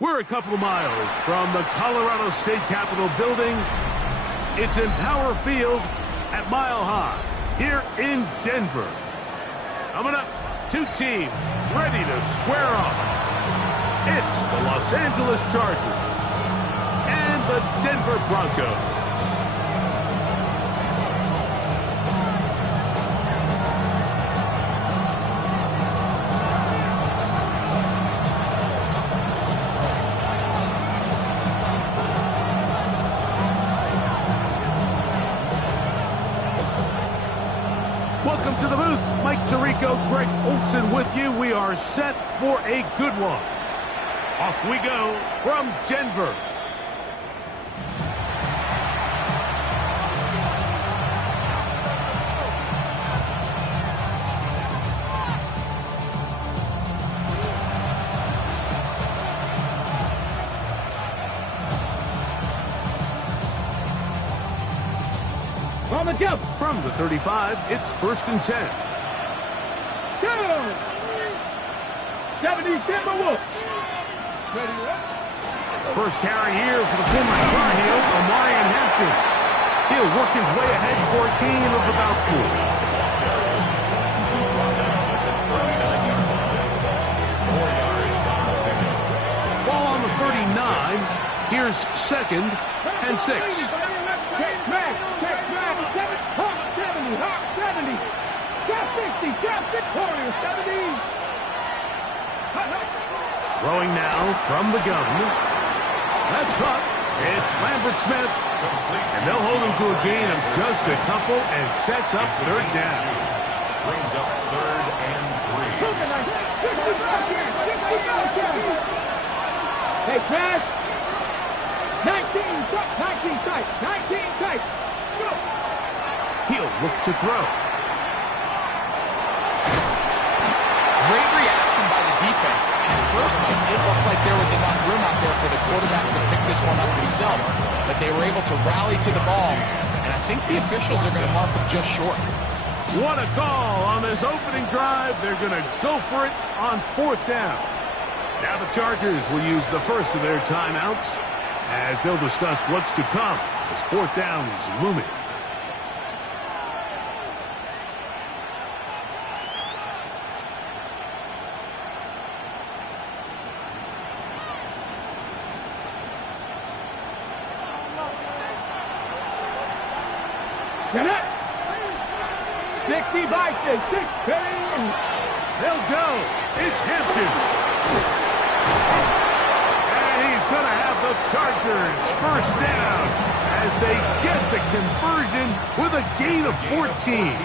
We're a couple of miles from the Colorado State Capitol building. It's Empower Field at Mile High here in Denver. Coming up, two teams ready to square off. It's the Los Angeles Chargers and the Denver Broncos. Welcome to the booth. Mike Tirico, Greg Olson with you. We are set for a good one. Off we go from Denver. On the jump. From the 35, it's 1st and 10. Go! 70 Timberwolves. First carry here for the former Tar Heel, Omarion Hampton. He'll work his way ahead for a gain of about 4. Ball on the 39. Here's 2nd and 6. Check back. 70. Hawk 70. Drop 60. Drop 6. Warriors 70. Throwing now from the gun. That's caught. It's Lambert Smith. And they'll hold him to a gain of just a couple and sets up 3rd down. Brings up 3rd and 3. Hey, Trash. 19 tight. 19 tight. Go. He'll look to throw. Great reaction by the defense. At first, Mike, it looked like there was enough room out there for the quarterback to pick this one up himself, but they were able to rally to the ball, and I think the officials are going to mark him just short. What a call on this opening drive. They're going to go for it on 4th down. Now the Chargers will use the first of their timeouts as they'll discuss what's to come as 4th down is looming. Get it. 60 Bison. 16. They'll go. It's Hampton. And he's going to have the Chargers 1st down as they get the conversion with a gain of 14. The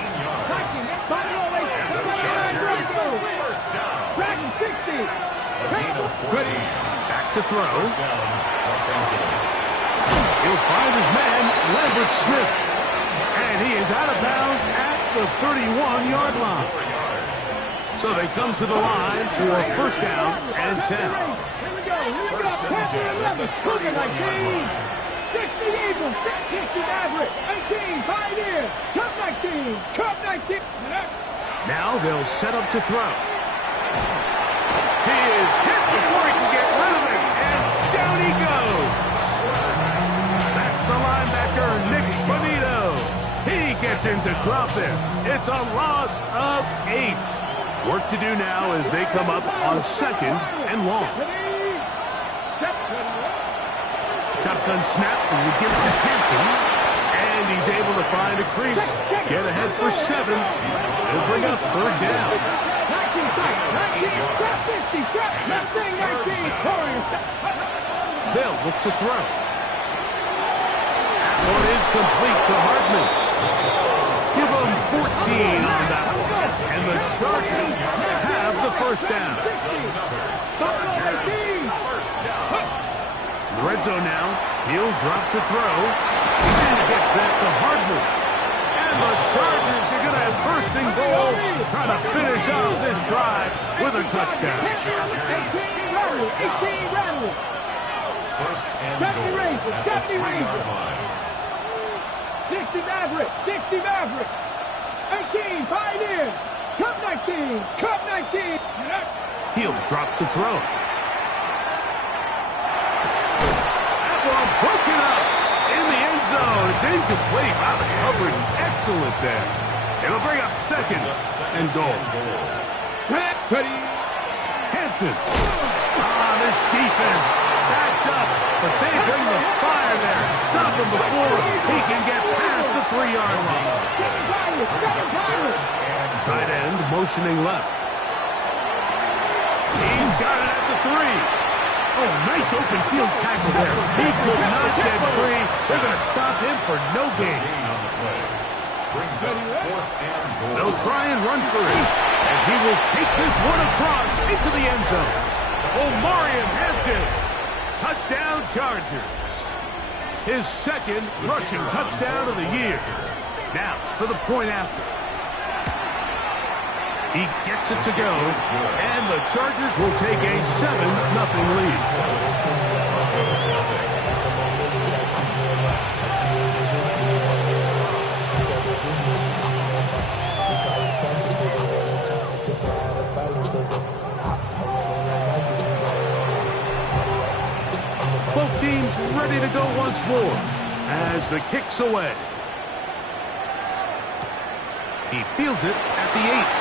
Chargers 1st down. Dragon 60. A gain of 14. Back to throw. 1st down, Los Angeles. He'll find his man, Lambert Smith. And he is out of bounds at the 31-yard line. So they come to the line for 1st down and 10. Here we go. 11. Cougar 19. 60 Eagles. 60 Maverick. 18. Pioneer. Cup 19. Cup 19. Now they'll set up to throw. He is hit before he can get rid of it. And down he goes. That's the linebacker, Nick Bonito. He gets in looking to drop there. It's a loss of 8. Work to do now as they come up on 2nd and long. Shotgun snap, and we give it to Hampton. And he's able to find a crease. Get ahead for 7. It'll bring up 3rd down. 19, 50, 19. They'll look to throw. That one is complete to Hardman. Give them 14 on that one. And the Chargers have the 1st down. Red zone now. He'll drop to throw. And he gets that to Hardman. And the Chargers are going to have 1st and goal, trying to finish off this drive with a touchdown. 18 rattle. 1st and goal. 70 Rangers. 60 Maverick. 18 Pioneers. Cup 19. He'll drop to throw. That one broken up in the end zone. It's incomplete. Wow, the coverage excellent there. It'll bring up 2nd and goal. Ready. Hampton. This defense backed up, but they bring the fire there. Stop him before he can get past the 3-yard line. Tight end motioning left. He's got it at the 3. Oh, nice open field tackle there. He could not get free. They're going to stop him for no gain. They'll try and run for it. And he will take this one across into the end zone. Omarion Hampton. Touchdown Chargers. His 2nd rushing touchdown of the year. Now for the point after. He gets it to go, and the Chargers will take a 7-0 lead. Both teams ready to go once more as the kick's away. He fields it at the 8.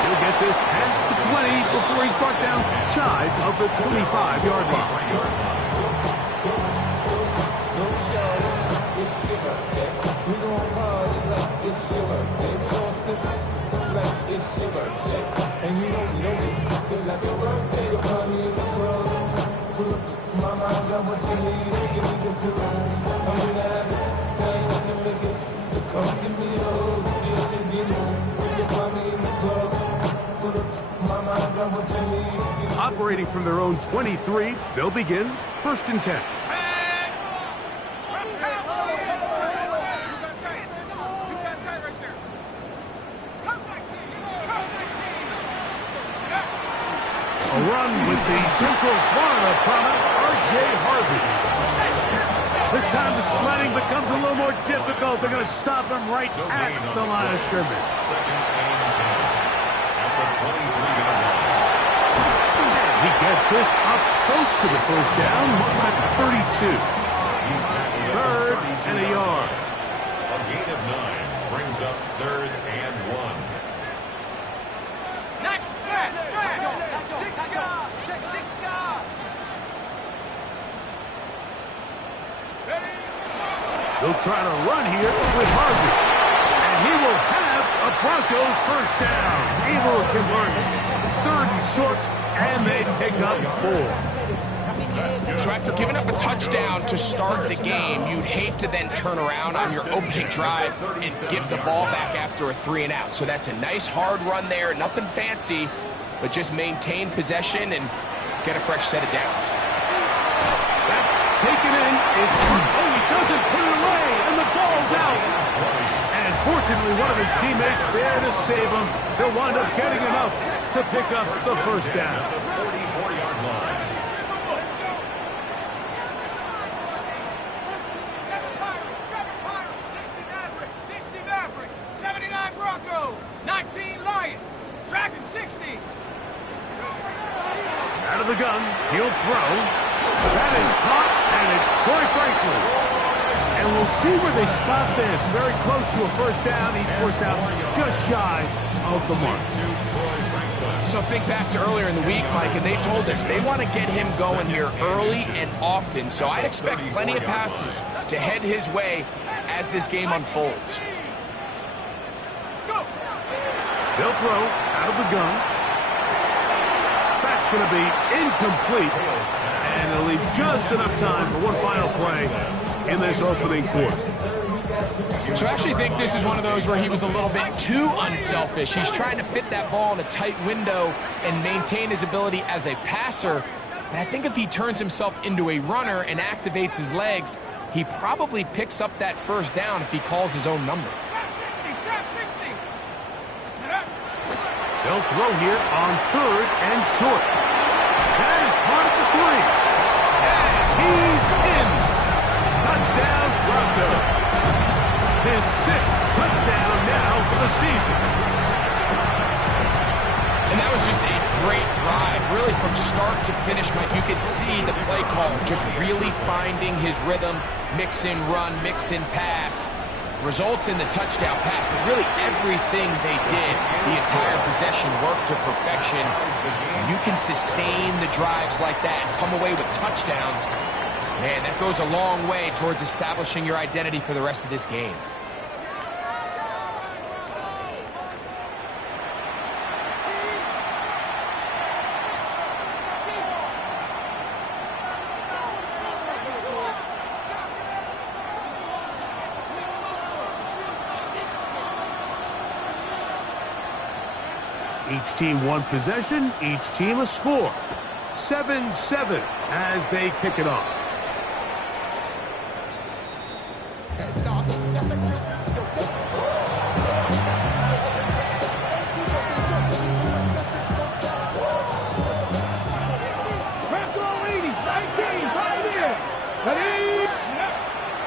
He'll get this past the 20 before he's brought down shy of the 25-yard line. Operating from their own 23, they'll begin 1st and 10. A run with the Central Florida product, R.J. Harvey. This time the sledding becomes a little more difficult. They're going to stop him right at the line of scrimmage. 2nd and 10. At the 23-yard line. He gets this up close to the 1st down, at 32. 3rd and a yard. A gain of 9 brings up 3rd and 1. They'll try to run here with Harvey. And he will have a Broncos 1st down. Able to convert it. 3rd and short, and they pick up 4. So after giving up a touchdown to start the game, you'd hate to then turn around on your opening drive and give the ball back after a 3-and-out. So that's a nice hard run there. Nothing fancy, but just maintain possession and get a fresh set of downs. That's taken in. It's oh, he doesn't put it away, and the ball's out. And fortunately, one of his teammates there to save him. They'll wind up getting enough to pick up the 1st down. 44-yard line. Out of the gun, he'll throw. That is caught, and it's Troy Franklin. And we'll see where they spot this. Very close to a first down. He's forced out just shy of the mark. So think back to earlier in the week, Mike, and they told us they want to get him going here early and often. So I'd expect plenty of passes to head his way as this game unfolds. They'll throw out of the gun. That's going to be incomplete. And it'll leave just enough time for one final play in this opening quarter. So I actually think this is one of those where he was a little bit too unselfish. He's trying to fit that ball in a tight window and maintain his ability as a passer. And I think if he turns himself into a runner and activates his legs, he probably picks up that first down if he calls his own number. They'll throw here on 3rd and short. That is caught at the 3s. And he's in. Touchdown, Broncos. His 6th touchdown now for the season. And that was just a great drive. Really from start to finish, Mike, you could see the play caller just really finding his rhythm, mix in run, mix in pass. Results in the touchdown pass, but really everything they did, the entire possession worked to perfection. And you can sustain the drives like that and come away with touchdowns. Man, that goes a long way towards establishing your identity for the rest of this game. Each team one possession, each team a score. 7-7 as they kick it off.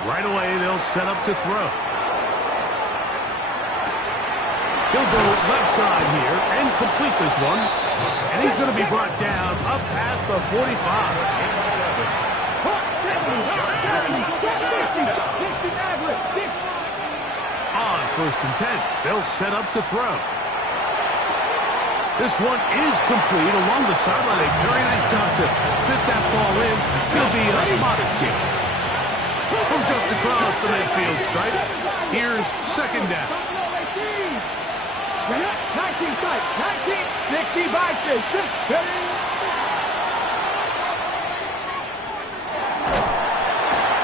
Right away, they'll set up to throw. He'll go left side here and complete this one. And he's going to be brought down up past the 45. On 1st and 10, they'll set up to throw. This one is complete along the sideline. A very nice job to fit that ball in. He'll be a modest gain. From just across the midfield stripe, here's 2nd down. 19 sight, 19, 60 Vikings, 6,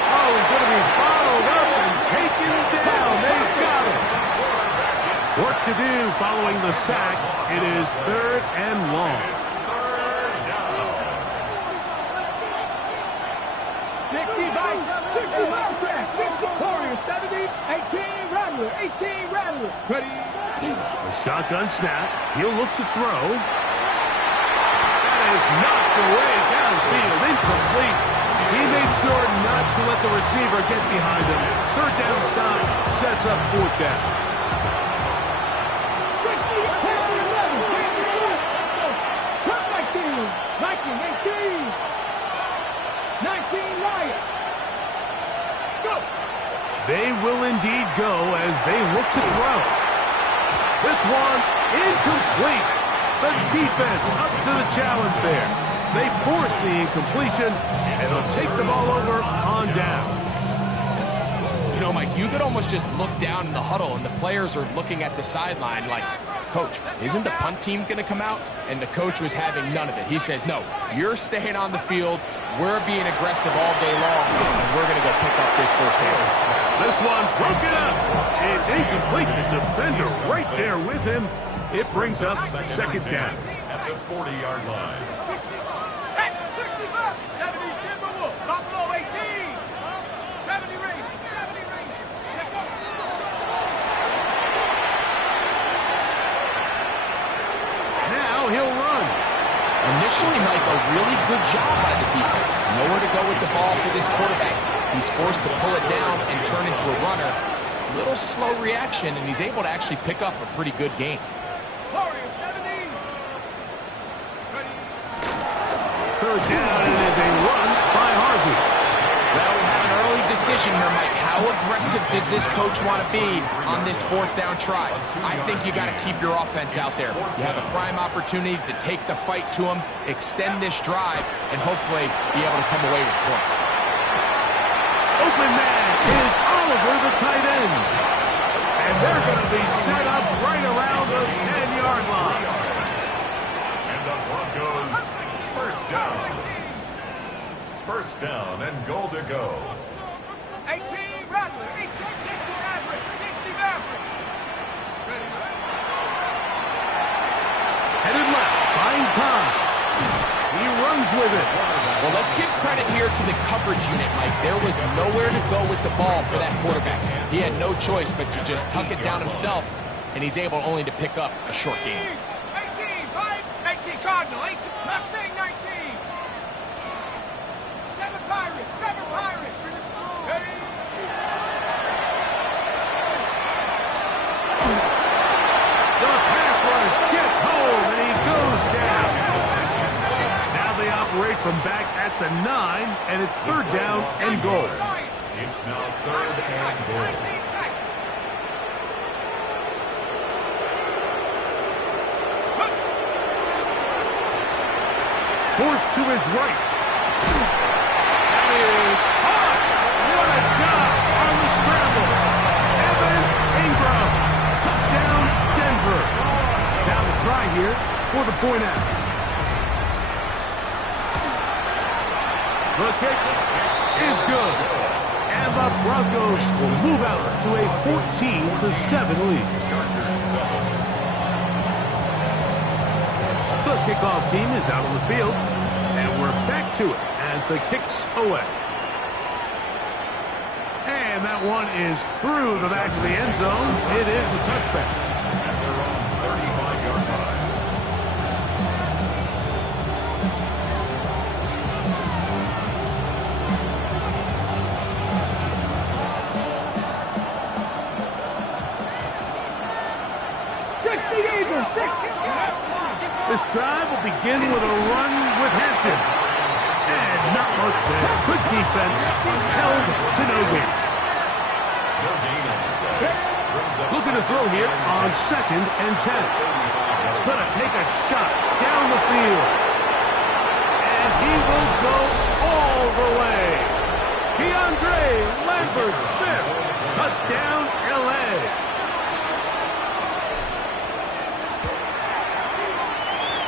Oh, he's going to be bottled up and taken down. They've got him. Work to do following the sack. It is 3rd and long. 60 Vikings, 60 Wildcats, 60 Warriors, 70, 18 Rattler, 18 Rattler. Ready? A shotgun snap. He'll look to throw. That is knocked away downfield. Incomplete. He made sure not to let the receiver get behind him. 3rd down stop sets up 4th down. 19 Lions. Go. They will indeed go as they look to throw. This one incomplete. The defense up to the challenge there. They force the incompletion, and they'll take the ball over on down. You know, Mike, you could almost just look down in the huddle, and the players are looking at the sideline like, Coach, isn't the punt team going to come out? And the coach was having none of it. He says, no, you're staying on the field. We're being aggressive all day long, and we're going to go pick up this first down. This one broken up. It's incomplete. The defender right there with him. It brings up 2nd down. At the 40-yard line. 65, 70 Timberwolves, Buffalo 18, 70 Rangers, 70 Rangers. Now he'll run. Initially, Mike, a really good job by the defense. Nowhere to go with the ball for this quarterback. He's forced to pull it down and turn into a runner. A little slow reaction, and he's able to actually pick up a pretty good game. Warriors 70. 3rd down, and it is a run by Harvey. Well, we have an early decision decision here, Mike. How aggressive does this coach want to be on this 4th down try? I think you got to keep your offense out there. You have a prime opportunity to take the fight to them, extend this drive, and hopefully be able to come away with points. Open man is Oliver, the tight end. And they're going to be set up right around the 10-yard line. And the Broncos, first down. First down and goal to go. 18, Rattler. 18, 60, Maverick. 60, Maverick. Headed left, buying time. He runs with it. Well, let's give credit here to the coverage unit, Mike. There was nowhere to go with the ball for that quarterback. He had no choice but to just tuck it down himself, and he's able only to pick up a short gain. 18, 5, 18, Cardinal. 18, Mustang, 19. 7 Pirates, 7 Pirates. The pass rush gets home, and he goes down. Now they operate from back at the 9, and it's 3rd down and goal. It's now 3rd and goal. Forced to his right. That is hot. What a job on the scramble. Evan Ingram. Touchdown, Denver. Now the try here for the point after. The kick is good. And the Broncos will move out to a 14-7 lead. The kickoff team is out on the field, and we're back to it as the kick's away. And that one is through the back of the end zone. It is a touchback. At their own 35-yard line. This drive will begin with a run with Hampton. And not much there. Good defense. Held to no gain. No gain on the play. Brings up Looking to throw here on 2nd and 10. He's going to take a shot down the field. And he will go all the way. DeAndre Lambert-Smith. Touchdown, L.A.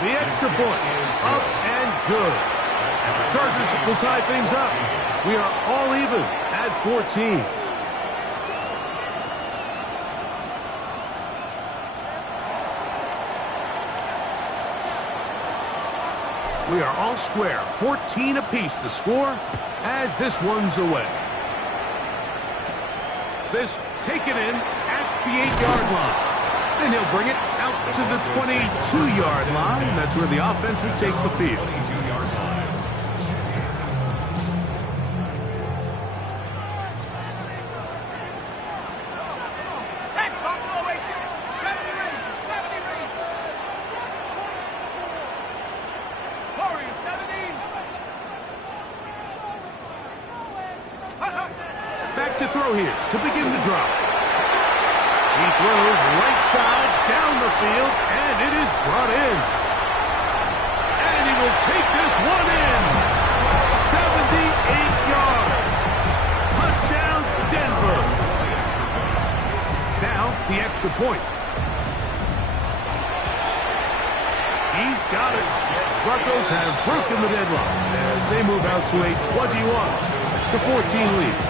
The extra point is up and good. Chargers will tie things up. We are all even at 14. We are all square. 14 apiece the score as this one's away. This taken in at the 8-yard line. And he'll bring it out to the 22-yard line. That's where the offense will take the field. 22-yard line. Set, Buffalo, 70 Rangers, 70 Rangers. Warriors, 70. Back to throw here to begin the drive. He throws right side down the field, and it is brought in. And he will take this one in. 78 yards. Touchdown, Denver. Now, the extra point. He's got it. Broncos have broken the deadlock as they move out to a 21-14 lead.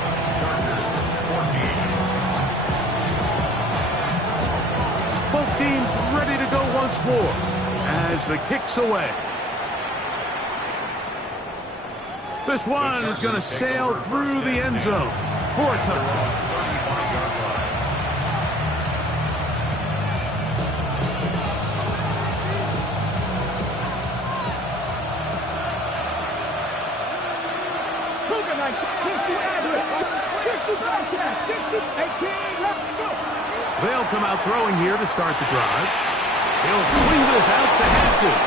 Both teams ready to go once more as the kick's away. This one is going to sail through the end zone for a touchdown. They'll come out throwing here to start the drive. He'll swing this out to Hampton.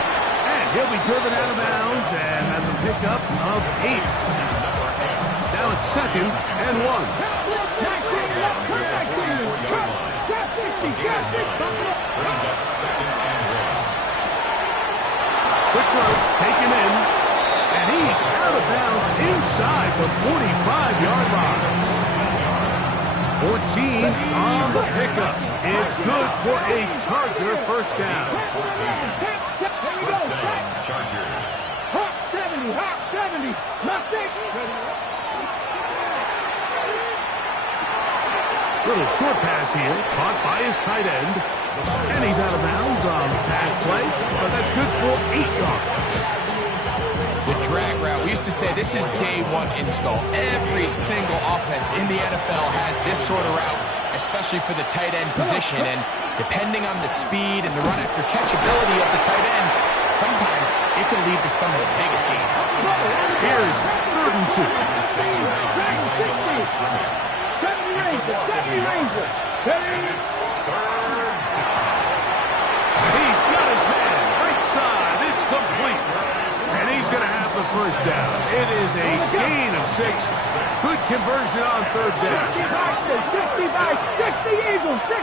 And he'll be driven out of bounds, and that's a pickup of 8. Now a second and 1. 19, left, turn 19. Cut, 50, got 50. Brings up second and 1. Quick throw, taken in, and he's out of bounds inside the 45-yard line. 14 on the pickup. It's good for a Charger first down. First down, Chargers. Hawk 70, Hawk 70. Mustang. Little short pass here, caught by his tight end. And he's out of bounds on the pass play, but that's good for 8 yards. The drag route, we used to say this is day one install. Every single offense in the NFL has this sort of route, especially for the tight end position. And depending on the speed and the run after catch ability of the tight end, sometimes it can lead to some of the biggest gains. Here's 3rd and 2. 70 Ranger. He's got his man right side. It's complete. And he's going to have the first down. It is a gain of 6. Good conversion on 3rd down. 60 Eagles. 60.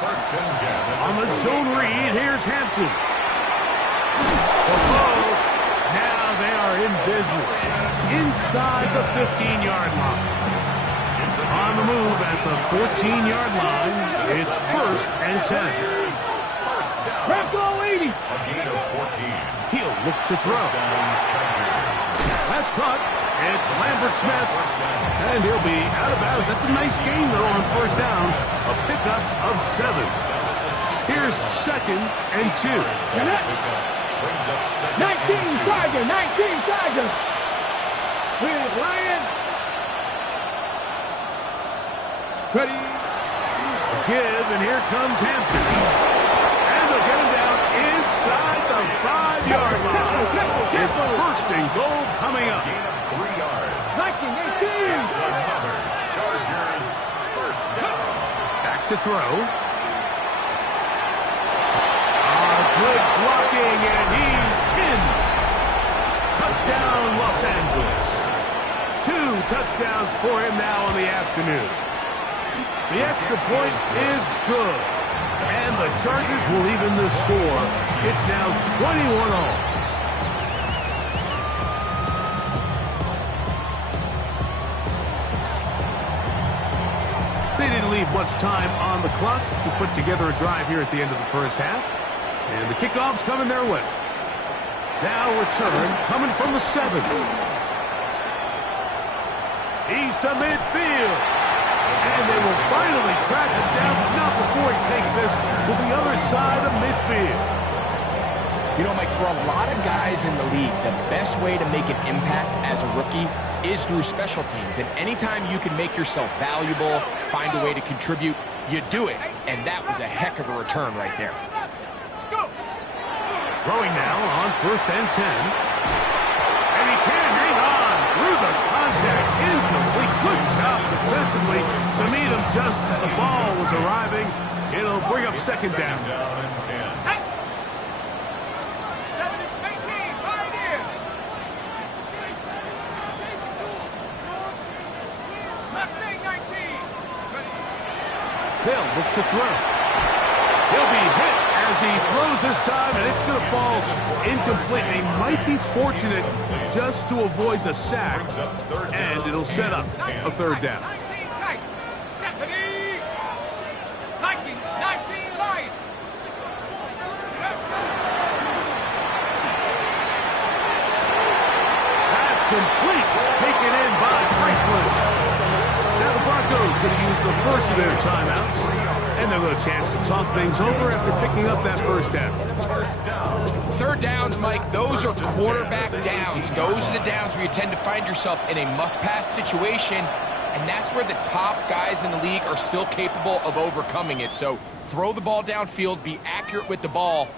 First and 10. On the zone read, here's Hampton. The throw. Now they are in business. Inside the 15-yard line. On the move at the 14-yard line, it's 1st and 10. Bronco 80. A gain of 14. He'll look to throw. That's caught. It's Lambert Smith. And he'll be out of bounds. That's a nice gain, though, on 1st down. A pickup of 7. Here's 2nd and 2. 19 Charger. 19 Charger. With Ryan. Ready. Give, and here comes Hampton. And they'll get him down inside the 5-yard line. It's 1st and goal coming up. Gain of 3 yards. 19, 18. Another Chargers first down. Back to throw. Good blocking, and he's in. Touchdown, Los Angeles. 2 touchdowns for him now in the afternoon. The extra point is good. And the Chargers will even the score. It's now 21-all. They didn't leave much time on the clock to put together a drive here at the end of the first half. And the kickoff's coming their way. Now return coming from the 7. He's to midfield. And they will finally track him down, but not before he takes this to the other side of midfield. You know, Mike, for a lot of guys in the league, the best way to make an impact as a rookie is through special teams. And anytime you can make yourself valuable, find a way to contribute, you do it. And that was a heck of a return right there. Throwing now on 1st and 10. And he can't hang on through the contact. Incomplete. Good job defensively to meet him just as the ball was arriving. It'll bring up 2nd down. Down and 10. 18, Pioneer. Mustang 19. They'll look to throw. He'll be hit as he throws this time, and it's going to fall incomplete. They might be fortunate just to avoid the sack, and it'll set up a 3rd down. 19 tight. Stephanie. 19 Lion. That's complete. Taken in by Franklin. Now the Broncos going to use the first of their timeouts. And they'll have a chance to talk things over after picking up that 1st down. 3rd downs, Mike, those are quarterback downs. Those are the downs where you tend to find yourself in a must-pass situation, and that's where the top guys in the league are still capable of overcoming it. So throw the ball downfield, be accurate with the ball.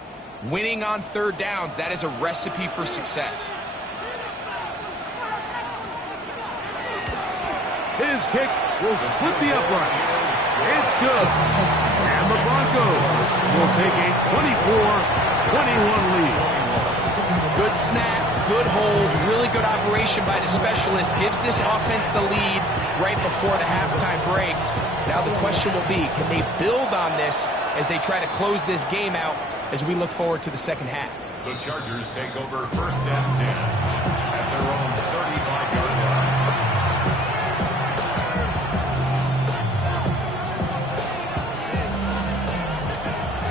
Winning on 3rd downs, that is a recipe for success. His kick will split the uprights. It's good. And the Broncos will take a 24-21 lead. Good snap, good hold, really good operation by the specialist, gives this offense the lead right before the halftime break. Now the question will be, can they build on this as they try to close this game out as we look forward to the second half? The Chargers take over first and 10 at their own 35-yard line.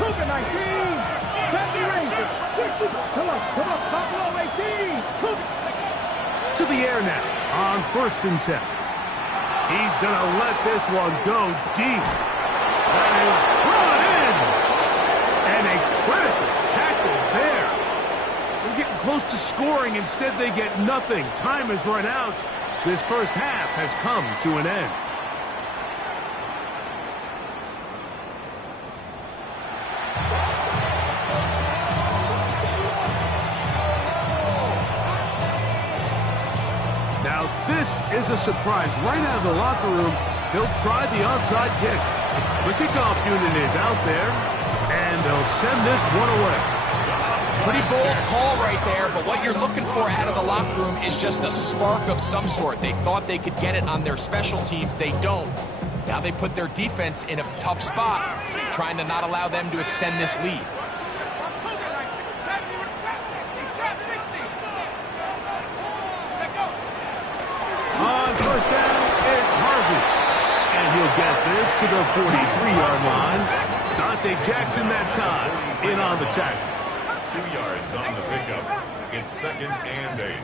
Cougar 19. Bentley Ranger. 60. Come on, Buffalo 18. Cougar. To the air now on first and 10. He's going to let this one go deep. That is brought in. And a critical tackle there. They're getting close to scoring. Instead, they get nothing. Time has run out. This first half has come to an end. Now, this is a surprise. Right out of the locker room, they'll try the onside kick. The kickoff unit is out there, and they'll send this one away. Pretty bold call right there, but what you're looking for out of the locker room is just a spark of some sort. They thought they could get it on their special teams. They don't. Now they put their defense in a tough spot, trying to not allow them to extend this lead. On first down, it's Harvey. And he'll get this to the 43-yard line. Dante Jackson that time in on the tackle. 2 yards on the pickup. It's second and 8.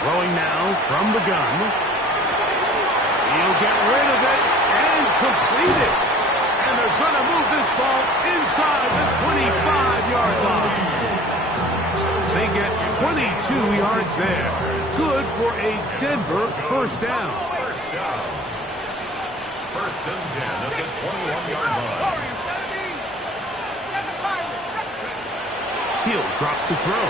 Throwing now from the gun. He'll get rid of it and complete it. And they're going to move this ball inside the 25-yard line. They get 22 yards there. Good for a Denver first down. First down. First and 10 at the 21-yard line. He'll drop to throw.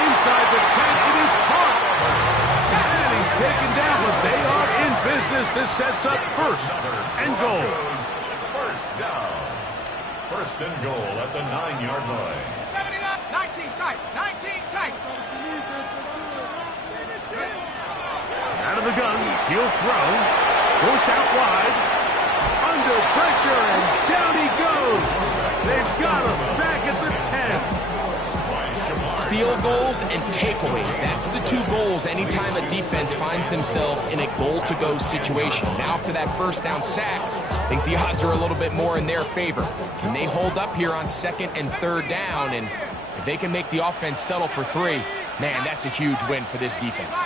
Inside the 10, it is caught. And he's taken down, but they are in business. This sets up first and goal. First down. First and goal at the 9-yard line. 19 tight. 19 tight. Out of the gun, he'll throw. Forced out wide. Under pressure, and down he goes. They've got him back at the 10. Field goals and takeaways. That's the two goals anytime a defense finds themselves in a goal-to-go situation. Now after that first down sack, I think the odds are a little bit more in their favor. Can they hold up here on second and third down? And if they can make the offense settle for 3, man, that's a huge win for this defense.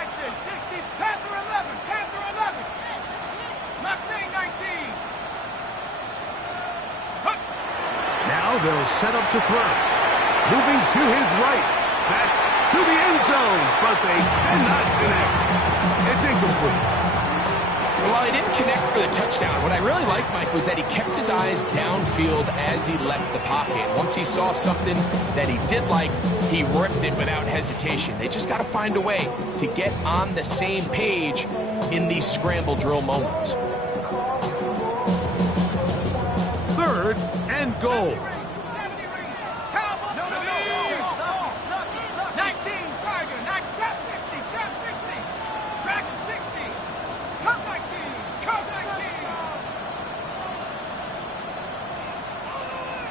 Panther 11. Mustang 19. Now they'll set up to throw. Moving to his right. That's to the end zone, but they cannot connect. It's incomplete. Well, while he didn't connect for the touchdown, what I really liked, Mike, was that he kept his eyes downfield as he left the pocket. Once he saw something that he did like, he ripped it without hesitation. They just got to find a way to get on the same page in these scramble drill moments. Third and goal. 19 Tiger. Trap 60. Trap 60. Dragon 60. Cup 19. Cup 19.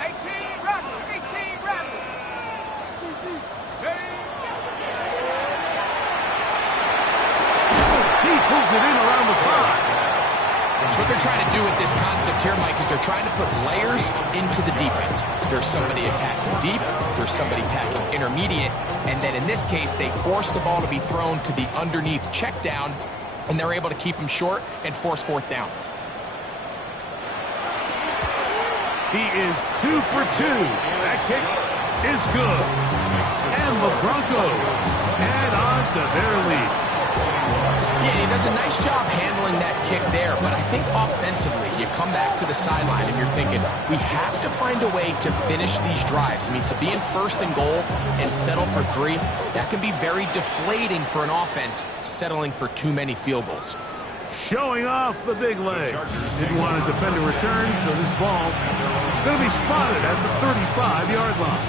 18 Rattler. 18 Rattler. He pulls it in around the 5. So what they're trying to do with this concept here, Mike, is they're trying to put layers into the defense. There's somebody attacking deep, there's somebody attacking intermediate, and then in this case, they force the ball to be thrown to the underneath check down, and they're able to keep him short and force fourth down. He is 2 for 2. That kick is good. And the Broncos add on to their lead. Yeah, he does a nice job handling that kick there, but I think offensively, you come back to the sideline and you're thinking, we have to find a way to finish these drives. I mean, to be in first and goal and settle for 3, that can be very deflating for an offense settling for too many field goals. showing off the big leg. Didn't want to defend a return, so this ball going to be spotted at the 35-yard line.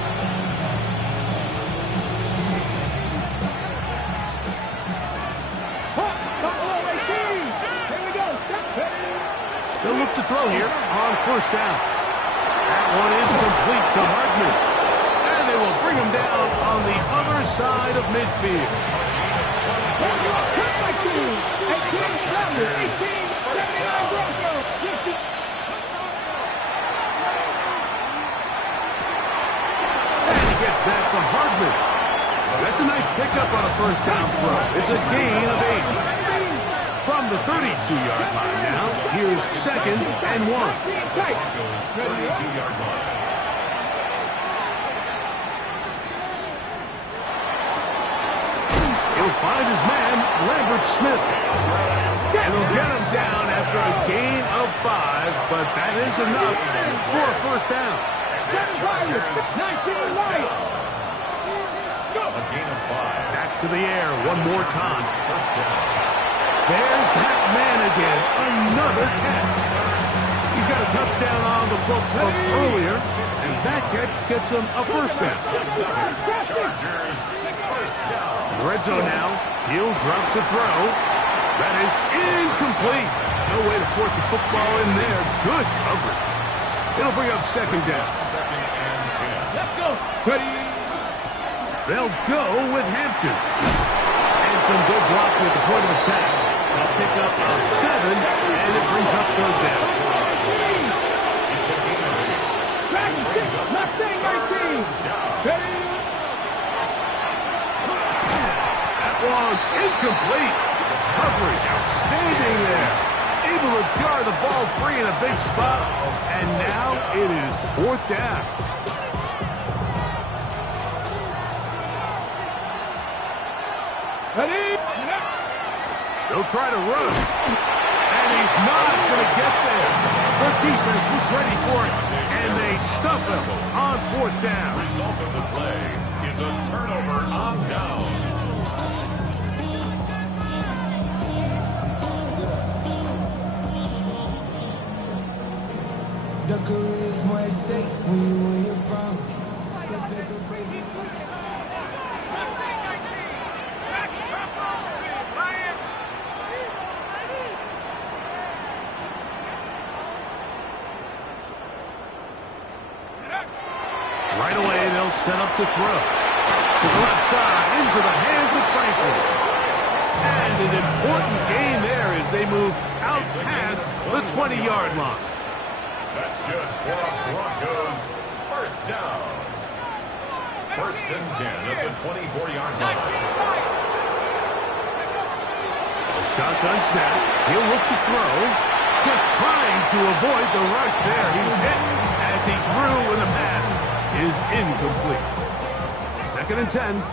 They'll look to throw here on first down. That one is complete to Hardman. And they will bring him down on the other side of midfield. And he gets that to Hardman. That's a nice pickup on a first down throw. It's a gain of 8. From the 32-yard line now, here's 2nd and 1. Broncos 32-yard line. He'll find his man, Lambert Smith. And he'll get him down after a gain of 5, but that is enough for a first down. A gain of 5. Back to the air one more time. First down. There's that man again, another catch. He's got a touchdown on the books from earlier, and that catch gets him a first down. Chargers, first down. Red zone now. He'll drop to throw. That is incomplete. No way to force the football in there. Good coverage. It'll bring up 2nd down. 2nd and 10. Let's go. Ready. They'll go with Hampton. And some good blocking at the point of attack. They'll pick up a 7, and it brings up 3rd down. It's a gain of 8. Mustang 19. Ready. That one incomplete. Coverage outstanding there. Able to jar the ball free in a big spot. And now it is 4th down. Ready. They'll try to run. And he's not going to get there. The defense was ready for it. And they stuff him on 4th down. Result of the play is a turnover on down. The charisma at stake when you win your problem. Right away, they'll set up to throw. To the left side, into the hands of Franklin. And an important gain there as they move out past the 20-yard line. That's good for a Broncos first down. 1st and 10 at the 24-yard line. A shotgun snap. He'll look to throw. Just trying to avoid the rush there. He's hit as he threw in the pass is incomplete. 2nd and 10.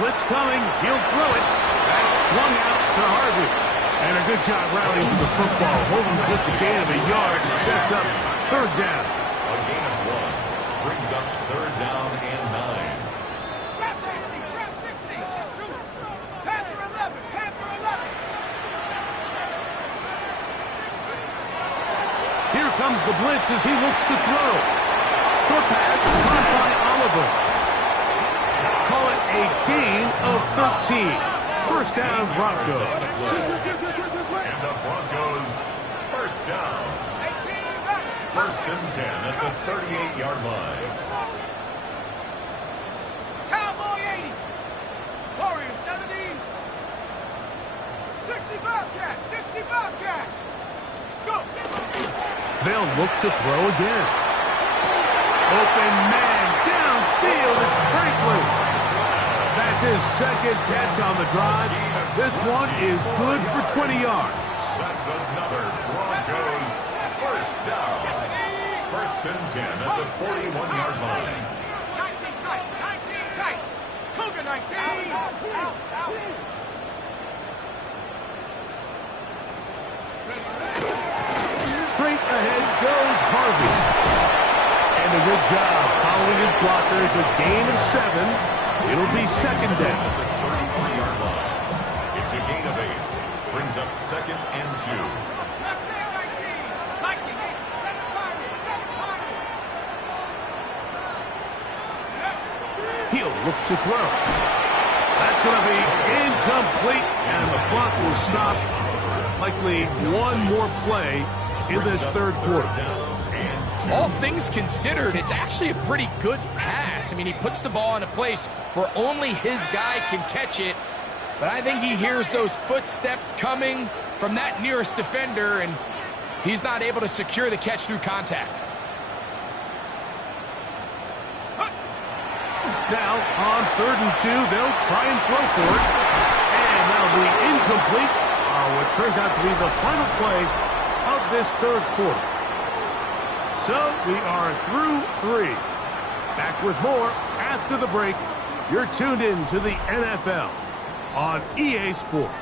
Blitz coming. He'll throw it. That's swung out to Harvey. And a good job rallying to the football. Holding just a gain of a yard. Sets up 3rd down. A gain of 1 brings up 3rd down and 9. Trap 60. Panther 11. Here comes the blitz as he looks to throw. Short pass caught by Oliver. Call it a gain of 13. First down, Broncos. And the Broncos first down. 1st and 10 at the 38-yard line. Cowboy 80. Warrior 70. 60 Bobcat. Go. They'll look to throw again. Open man downfield. It's Franklin. That's his 2nd catch on the drive. This one is good for 20 yards. That's another Broncos first down. 1st and 10 at the 41-yard line. 19 tight. Cougar 19. Out. Straight ahead goes Harvey. a good job following his blockers. A gain of 7. It'll be second down. At the 33-yard line. It's a gain of 8. Brings up second and 2. He'll look to throw. That's going to be incomplete, and the clock will stop. Likely one more play in this third quarter. All things considered, it's actually a pretty good pass. I mean, he puts the ball in a place where only his guy can catch it. But I think he hears those footsteps coming from that nearest defender, and he's not able to secure the catch through contact. Now, on 3rd and 2, they'll try and throw for it. And that'll be incomplete. What turns out to be the final play of this third quarter. So, we are through 3. Back with more after the break. You're tuned in to the NFL on EA Sports.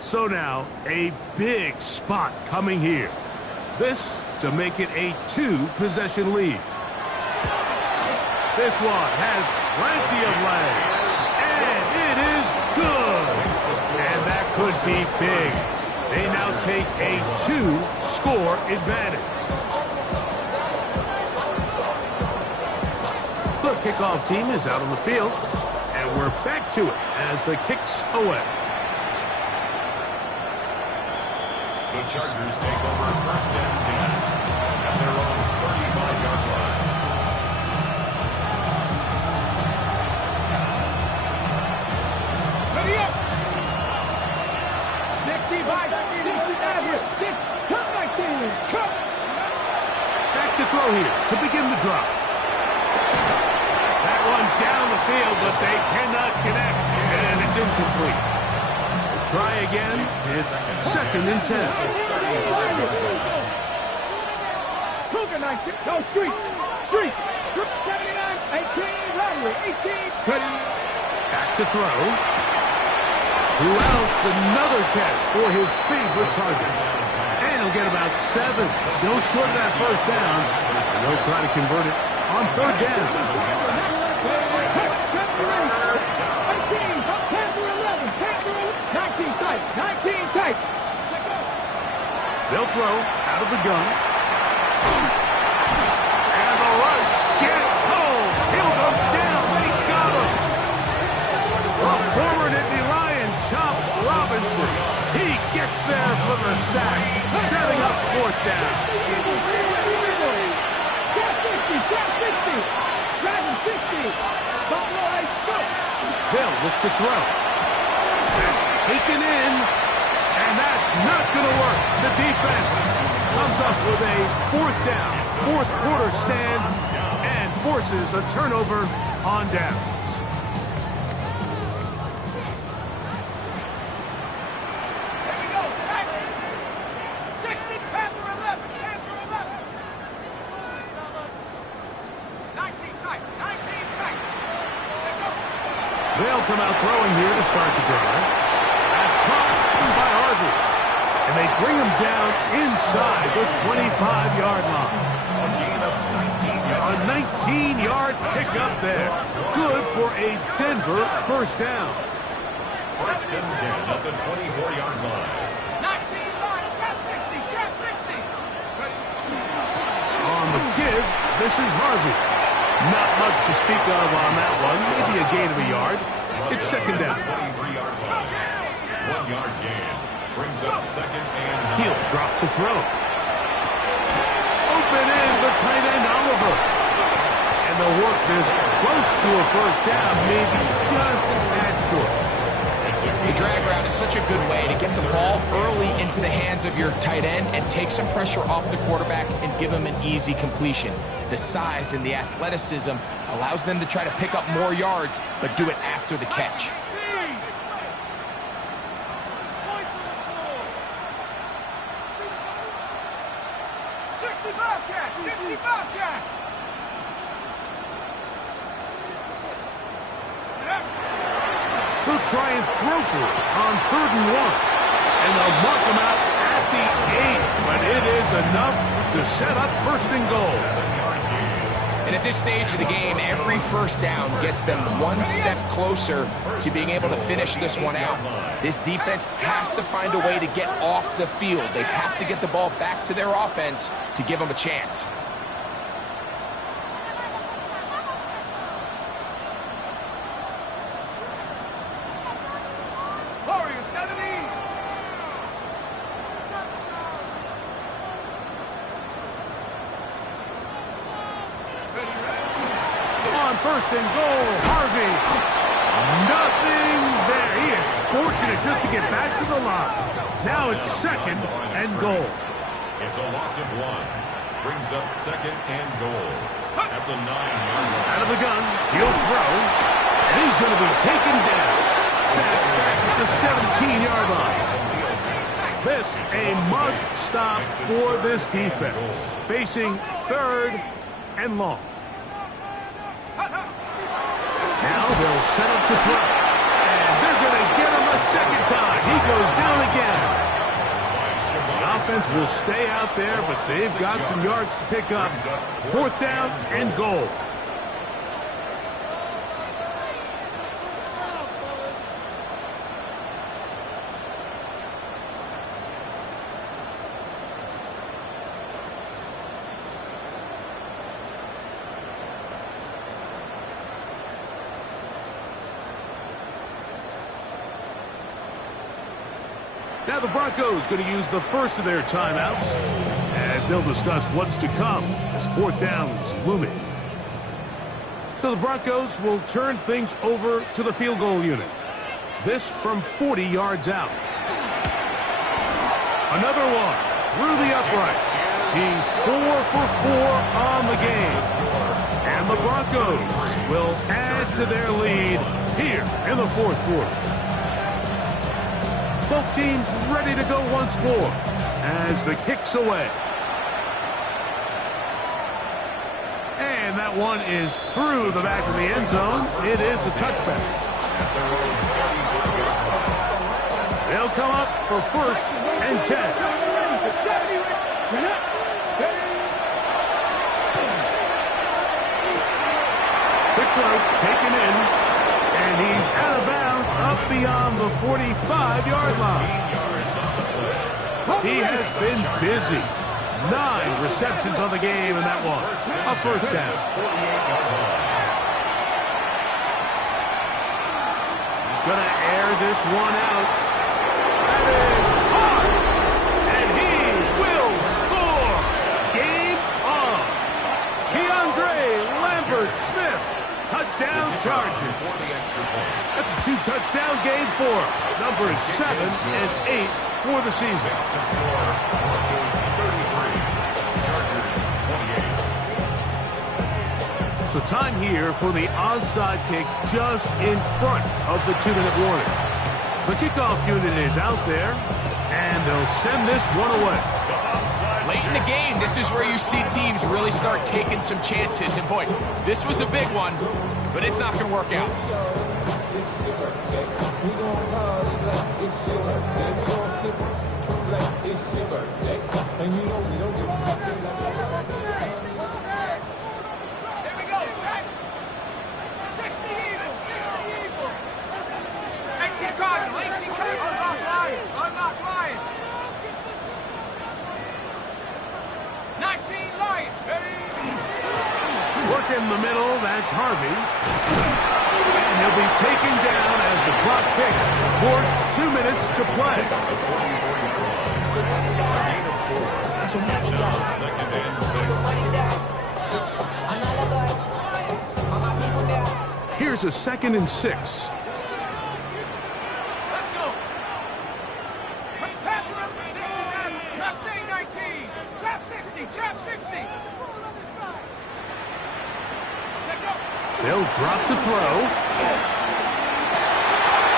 So now, a big spot coming here. This to make it a 2-possession lead. This one has plenty of legs, and it is good. And that could be big. They now take a 2-score advantage. The kickoff team is out on the field, and we're back to it as the kick's away. The Chargers take over 1st and 10 at their own 35-yard line. Ready up! 65, 60 average, 6, cut 19, cut! Back to throw here to begin the drive. That one down the field, but they cannot connect, and it's incomplete. Try again. It's 2nd and 10. Cougar 19. No, street. 79, 18, robbery, 18. Ready. Back to throw. Who else? Another catch for his favorite target. And he'll get about 7. Still short of that first down. And they'll try to convert it on 3rd down. 19 tight. They'll throw out of the gun. And the rush gets home. He'll go down. They got him. A former Nittany Lion, Chop Robinson. He gets there for the sack, setting up 4th down. Gap 60. Dragon 60. Buffalo Ice Cook. They'll look to throw. That's taken in, and that's not going to work. The defense comes up with a 4th down, 4th quarter stand, and forces a turnover on downs. Here we go, second. 60, Panther 11, Panther 11. 19 tight, 19 tight. They'll come out throwing here to start the drive. That's caught by Harvey. And they bring him down inside the 25-yard line. A gain of 19 yards. A 19-yard pickup there. Good for a Denver 1st down. 1st and 10 at the 24-yard line. 19 line, trap 60, trap 60. On the give, this is Harvey. Not much to speak of on that one. Maybe a gain of a yard. It's 2nd down. 23-yard line. 1-yard gain. Brings up 2nd and 9. He'll drop to throw. Open is the tight end, Oliver. And the work is close to a 1st down, maybe just a tad short. The drag route is such a good way to get the ball early into the hands of your tight end and take some pressure off the quarterback and give him an easy completion. The size and the athleticism allows them to try to pick up more yards, but do it after the catch. 60 Bobcat, 60 Bobcat. He'll try and throw for it on 3rd and 1. And they'll mark him out at the 8. But it is enough to set up 1st and goal. And at this stage of the game, every first down gets them one step closer to being able to finish this one out. This defense has to find a way to get off the field. They have to get the ball back to their offense to give them a chance. On 1st and goal, Harvey. Nothing there. He is fortunate just to get back to the line. Now it's 2nd and goal. It's a loss of 1. Brings up 2nd and goal. At the 9-yard line. Out of the gun, he'll throw. And he's going to be taken down. Sacked back at the 17-yard line. This a must stop for this defense. Facing 3rd and long. Now they'll set up to throw. And they're going to get him a 2nd time. He goes down again. The offense will stay out there, but they've got some yards to pick up. 4th down and goal. Now the Broncos going to use the first of their timeouts as they'll discuss what's to come as 4th down is looming. So the Broncos will turn things over to the field goal unit. This from 40 yards out. Another one through the uprights. He's 4 for 4 on the game. And the Broncos will add to their lead here in the 4th quarter. Both teams ready to go once more as the kick's away. And that one is through the back of the end zone. It is a touchback. They'll come up for 1st and 10. Quick throw taken in. And he's out of bounds up beyond the 45-yard line. He has been busy. 9 receptions on the game, and that one a 1st down. He's going to air this one out. That is hard. And he will score. Game on. Keandre Lambert-Smith. Touchdown Chargers. That's a 2-touchdown game for him. Numbers 7 and 8 for the season. So time here for the onside kick just in front of the 2-minute warning. The kickoff unit is out there, and they'll send this one away. Late in the game, this is where you see teams really start taking some chances. And boy, this was a big one, but it's not going to work out. Here we go, set. 60 Eagle, 60 Eagle. 18 Cardinal, 18 Cardinal. Unlock Lion, unlock Lion. 19 Lions, ready? Work in the middle, that's Harvey. And he'll be taken down as the clock ticks towards 2 minutes to play. Now 2nd and 6. Here's a 2nd and 6. Let's go. Pass it up for 69. Mustang 19. Chop 60, chop 60. They'll drop to throw.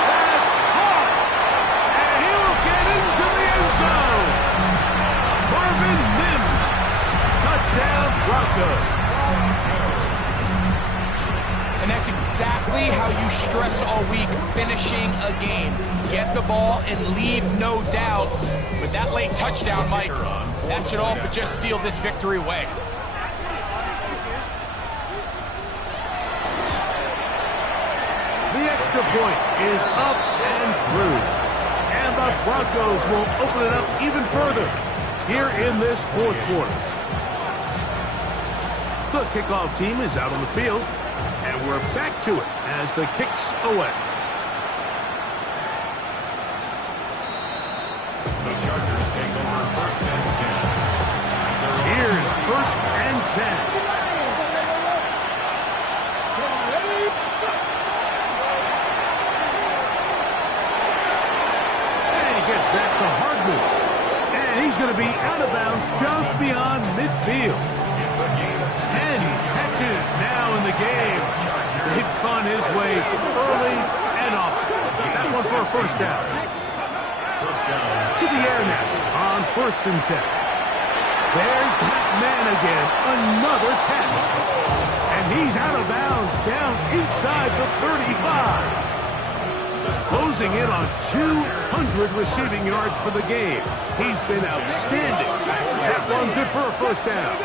That's hard. And he will get into the end zone. Marvin Mims. Touchdown Broncos. And that's exactly exactly how you stress all week, finishing a game. Get the ball and leave no doubt. With that late touchdown, Mike, that should all but just seal this victory away. The extra point is up and through. And the Broncos will open it up even further here in this fourth quarter. The kickoff team is out on the field, and we're back to it as the kick's away. The Chargers take over 1st and 10. Here's 1st and 10. Gets that to Hardman. And he's going to be out of bounds just beyond midfield. 10 catches now in the game. He's gone his way early and often. That one for a first down. To the air now on 1st and 10. There's that man again. Another catch. And he's out of bounds down inside the 35. Closing in on 200 receiving yards for the game. He's been outstanding. That one good for a first down.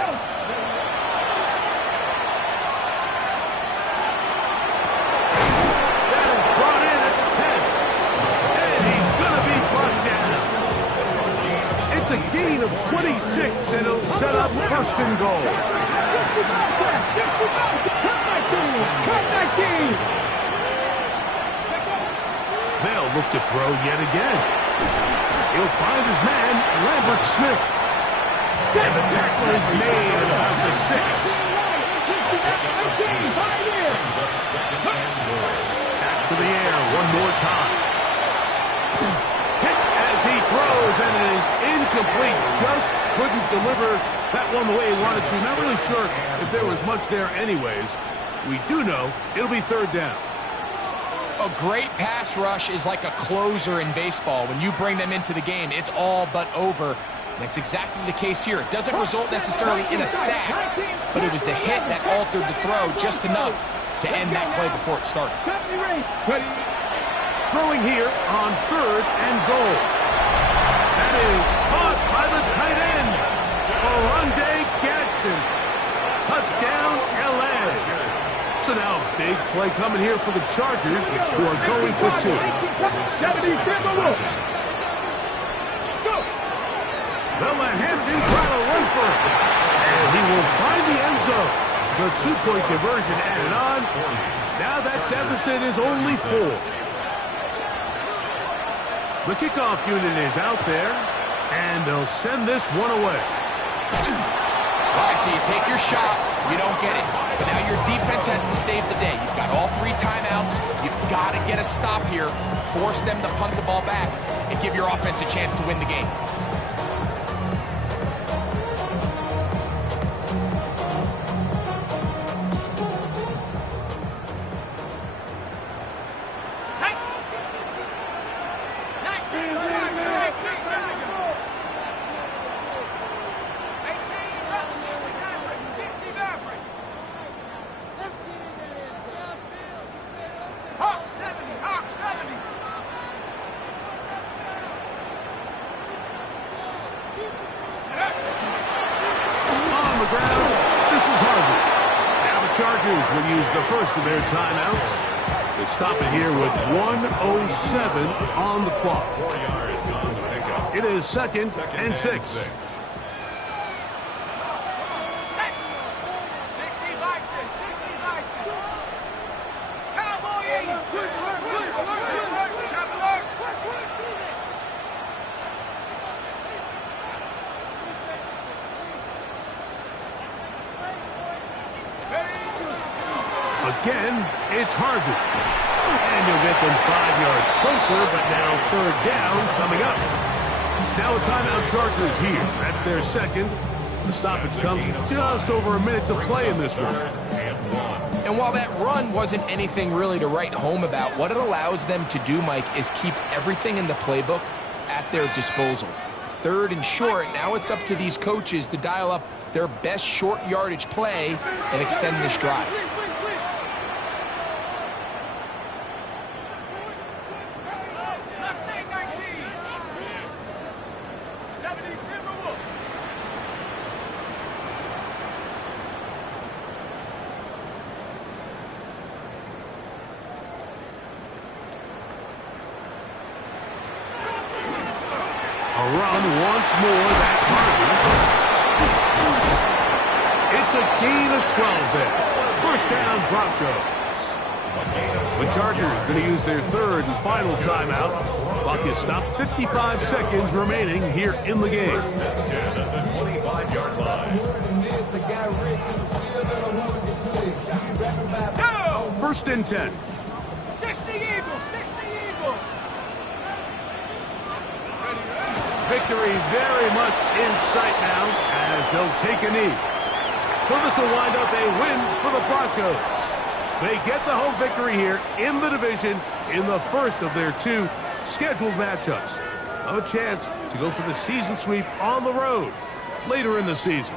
That is brought in at the 10. And he's going to be brought down. It's a gain of 26, and it'll set up 1st and goal. Cut 19. They'll look to throw yet again. He'll find his man, Lambert Smith. And the tackle is made at about the 6. Back to the air one more time. Hit as he throws, and it is incomplete. Just couldn't deliver that one the way he wanted to. Not really sure if there was much there anyways. We do know it'll be 3rd down. A great pass rush is like a closer in baseball. When you bring them into the game, it's all but over. That's exactly the case here. It doesn't result necessarily in a sack, but it was the hit that altered the throw just enough to end that play before it started. Throwing here on 3rd and goal. That is caught by the tight end, Oronde Gadsden. Touchdown, L.A. So now, big play coming here for the Chargers, who are going for 2. They'll let Hampton try to run for it. And he will find the end zone. The 2-point conversion added on. Now that deficit is only 4. The kickoff unit is out there, and they'll send this one away. All right, so you take your shot, you don't get it. But now your defense has to save the day. You've got all 3 timeouts. You've got to get a stop here, force them to punt the ball back, and give your offense a chance to win the game. Will use the first of their timeouts to stop it here with 1:07 on the clock. 4 yards on the pickup. It is 2nd and 6. Again, it's Harvey. And you'll get them 5 yards closer, but now 3rd down coming up. Now a timeout Chargers here. That's their 2nd. The stoppage comes just over a minute to play in this one. And while that run wasn't anything really to write home about, what it allows them to do, Mike, is keep everything in the playbook at their disposal. 3rd and short, now it's up to these coaches to dial up their best short yardage play and extend this drive. run once more. That's Harvey. It's a gain of 12 there. First down, Broncos. The Chargers going to use their third and final timeout. Clock is stopped. 55 seconds remaining here in the game. 10 at the 25-yard line. First and 10. 60 Eagles, 60 Eagles. Victory very much in sight now as they'll take a knee. So this will wind up a win for the Broncos. They get the home victory here in the division in the first of their two scheduled matchups. A chance to go for the season sweep on the road later in the season.